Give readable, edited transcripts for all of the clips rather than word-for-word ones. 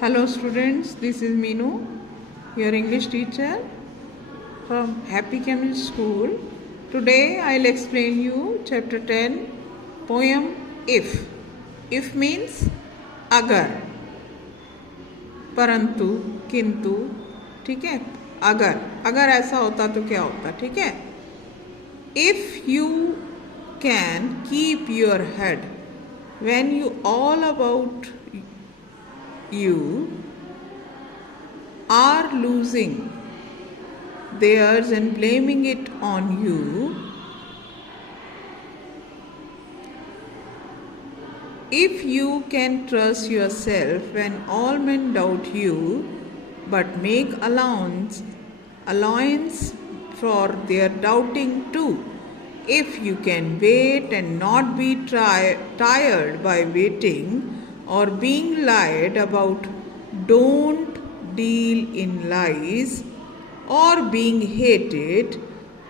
Hello students, this is Meenu, your English teacher from Happy Chemist School. Today I'll explain you chapter 10 poem If. If means अगर, परंतु, किंतु, ठीक है। अगर ऐसा होता तो क्या होता, ठीक है। If you can keep your head when you all about you are losing theirs and blaming it on you, if you can trust yourself when all men doubt you, but make allowance for their doubting too, if you can wait and not be tired by waiting or being lied about, don't deal in lies, or being hated,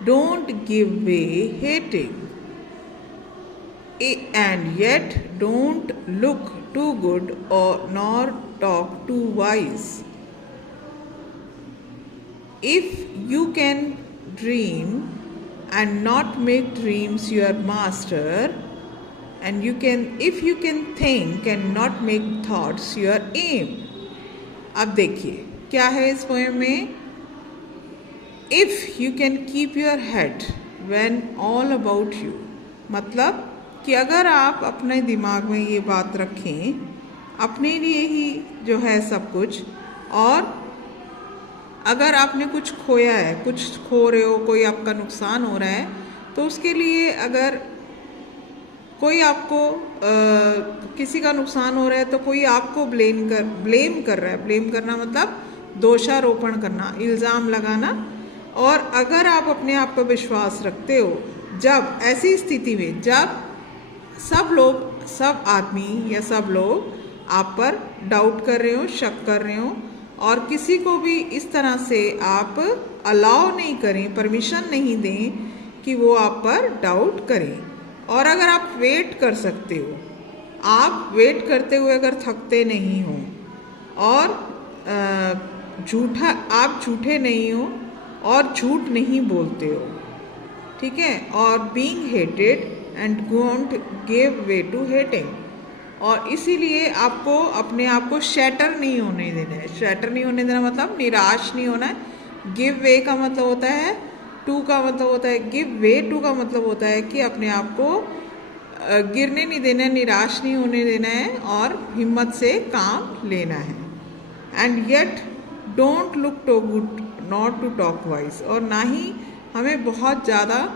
don't give way hating, and yet don't look too good or nor talk too wise. If you can dream and not make dreams your master, and if you can think and not make thoughts your aim. अब देखिए क्या है इस poem में। If you can keep your head when all about you, मतलब कि अगर आप अपने दिमाग में ये बात रखें, अपने लिए ही जो है सब कुछ, और अगर आपने कुछ खोया है, कुछ खो रहे हो, कोई आपका नुकसान हो रहा है, तो उसके लिए अगर कोई आपको किसी का नुकसान हो रहा है तो कोई आपको ब्लेम कर रहा है। ब्लेम करना मतलब दोषारोपण करना, इल्ज़ाम लगाना। और अगर आप अपने आप पर विश्वास रखते हो, जब ऐसी स्थिति में जब सब आदमी या सब लोग आप पर डाउट कर रहे हो, शक कर रहे हो, और किसी को भी इस तरह से आप अलाउ नहीं करें, परमिशन नहीं दें कि वो आप पर डाउट करें। और अगर आप वेट कर सकते हो, आप वेट करते हुए अगर थकते नहीं हो, और आप झूठे नहीं हो और झूठ नहीं बोलते हो, ठीक है, और being hated and don't give way to hating, और इसीलिए आपको अपने आप को शैटर नहीं होने देना है। शैटर नहीं होने देना मतलब निराश नहीं होना है। गिव वे का मतलब होता है, टू का मतलब होता है, गिव वे टू का मतलब होता है कि अपने आप को गिरने नहीं देना है, निराश नहीं होने देना है, और हिम्मत से काम लेना है। And yet don't look too good not to talk wise, और ना ही हमें बहुत ज़्यादा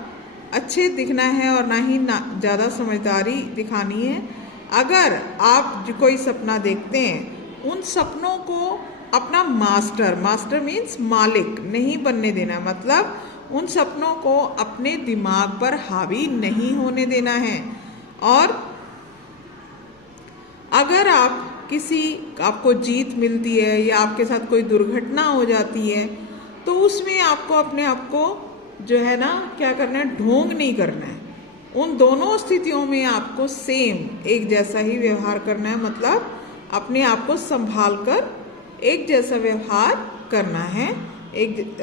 अच्छे दिखना है और ना ही ज़्यादा समझदारी दिखानी है। अगर आप जो कोई सपना देखते हैं, उन सपनों को अपना मास्टर मीन्स मालिक नहीं बनने देना, मतलब उन सपनों को अपने दिमाग पर हावी नहीं होने देना है। और अगर आपको जीत मिलती है या आपके साथ कोई दुर्घटना हो जाती है, तो उसमें आपको अपने आप को जो है ना क्या करना है, ढोंग नहीं करना है। उन दोनों स्थितियों में आपको सेम एक जैसा ही व्यवहार करना है, मतलब अपने आप को संभाल कर एक जैसा व्यवहार करना है, एक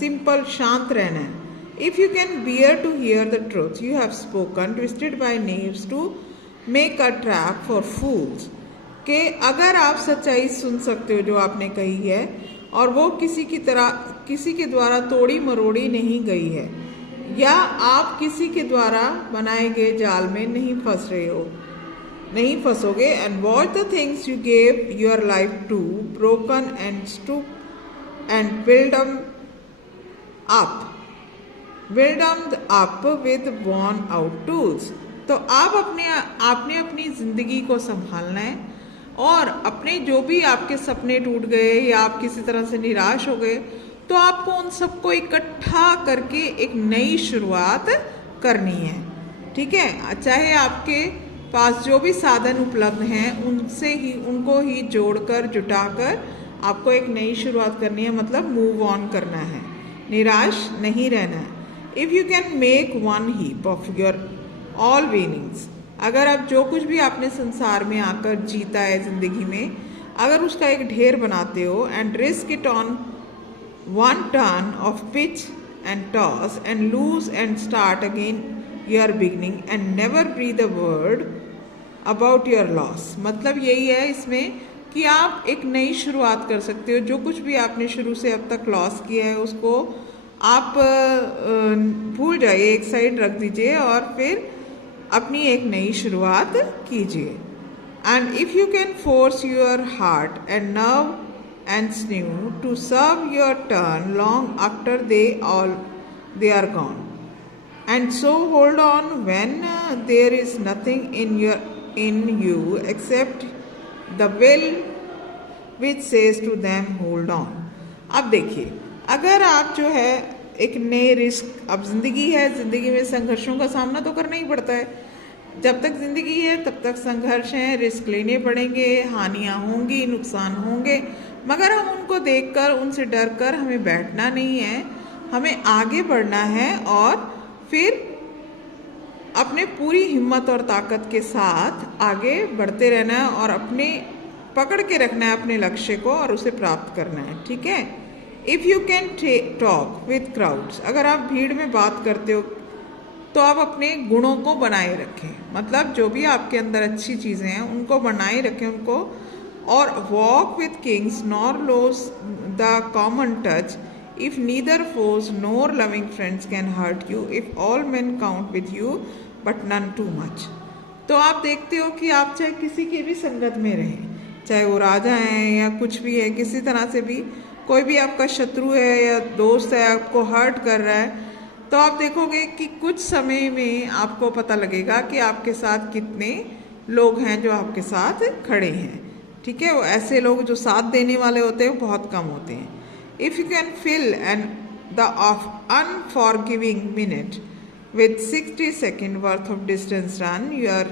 सिंपल शांत रहना है। If you can bear to hear the truth you have spoken twisted by knaves to make a trap for fools, कि अगर आप सच्चाई सुन सकते हो जो आपने कही है, और वो किसी के द्वारा तोड़ी मरोड़ी नहीं गई है, या आप किसी के द्वारा बनाए गए जाल में नहीं फंसोगे। And watch the things you gave your life to broken and stoop and build them up with worn out tools। तो आपने अपनी ज़िंदगी को संभालना है, और अपने जो भी आपके सपने टूट गए या आप किसी तरह से निराश हो गए, तो आपको उन सबको इकट्ठा करके एक नई शुरुआत करनी है, ठीक है। चाहे आपके पास जो भी साधन उपलब्ध हैं उनको ही जोड़कर जुटाकर आपको एक नई शुरुआत करनी है, मतलब मूव ऑन करना है, निराश नहीं रहना है। If you can make one heap of your all winnings, अगर आप जो कुछ भी आपने संसार में आकर जीता है ज़िंदगी में, अगर उसका एक ढेर बनाते हो and risk it on one turn of pitch and toss and lose and start again your beginning and never breathe a word about your loss। मतलब यही है इसमें कि आप एक नई शुरुआत कर सकते हो। जो कुछ भी आपने शुरू से अब तक लॉस किया है उसको आप भूल जाइए, एक साइड रख दीजिए और फिर अपनी एक नई शुरुआत कीजिए। And if you can force your heart and nerve and sinew to serve your turn long after they are gone, and so hold on when there is nothing in you except the will which says to them hold on। अब देखिए, अगर आप जो है एक नए risk, अब जिंदगी है, जिंदगी में संघर्षों का सामना तो करना ही पड़ता है। जब तक जिंदगी है तब तक संघर्ष हैं, रिस्क लेने पड़ेंगे, हानियां होंगी, नुकसान होंगे, मगर हम उनको देखकर, उनसे डरकर हमें बैठना नहीं है, हमें आगे बढ़ना है और फिर अपने पूरी हिम्मत और ताकत के साथ आगे बढ़ते रहना है और अपने पकड़ के रखना है अपने लक्ष्य को और उसे प्राप्त करना है। ठीक है। If you can talk with crowds, अगर आप भीड़ में बात करते हो तो आप अपने गुणों को बनाए रखें, मतलब जो भी आपके अंदर अच्छी चीज़ें हैं उनको बनाए रखें उनको, और walk with kings nor lose the common touch if neither foes nor loving friends can hurt you if all men count with you but none too much. तो आप देखते हो कि आप चाहे किसी की भी संगत में रहें, चाहे वो राजा हैं या कुछ भी है, किसी तरह से भी कोई भी आपका शत्रु है या दोस्त है आपको हर्ट कर रहा है, तो आप देखोगे कि कुछ समय में आपको पता लगेगा कि आपके साथ कितने लोग हैं जो आपके साथ खड़े हैं। ठीक है। वो ऐसे लोग जो साथ देने वाले होते हैं वो बहुत कम होते हैं। If you can fill and the unforgiving minute with 60 seconds worth of distance run, your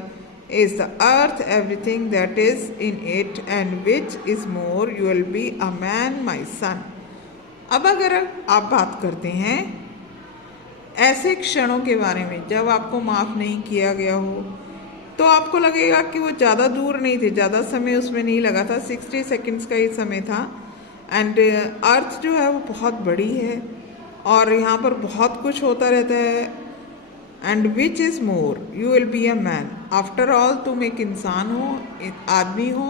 is the earth everything that is in it and which is more, you will be a man my son। अब अगर आप बात करते हैं ऐसे क्षणों के बारे में जब आपको माफ़ नहीं किया गया हो, तो आपको लगेगा कि वो ज़्यादा दूर नहीं थे, ज़्यादा समय उसमें नहीं लगा था, 60 सेकंड्स का ही समय था। एंड अर्थ जो है वो बहुत बड़ी है और यहाँ पर बहुत कुछ होता रहता है। And which is more, you will be a man, after all तुम एक इंसान हो, एक आदमी हो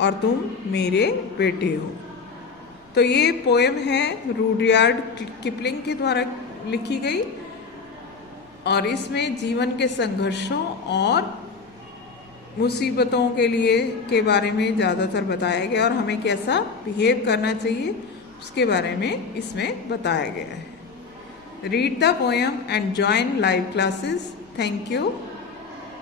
और तुम मेरे बेटे हो। तो ये पोएम है रूडयार्ड किपलिंग के द्वारा लिखी गई और इसमें जीवन के संघर्षों और मुसीबतों के बारे में ज़्यादातर बताया गया और हमें कैसा बिहेव करना चाहिए उसके बारे में इसमें बताया गया है। Read the poem and join live classes. Thank you.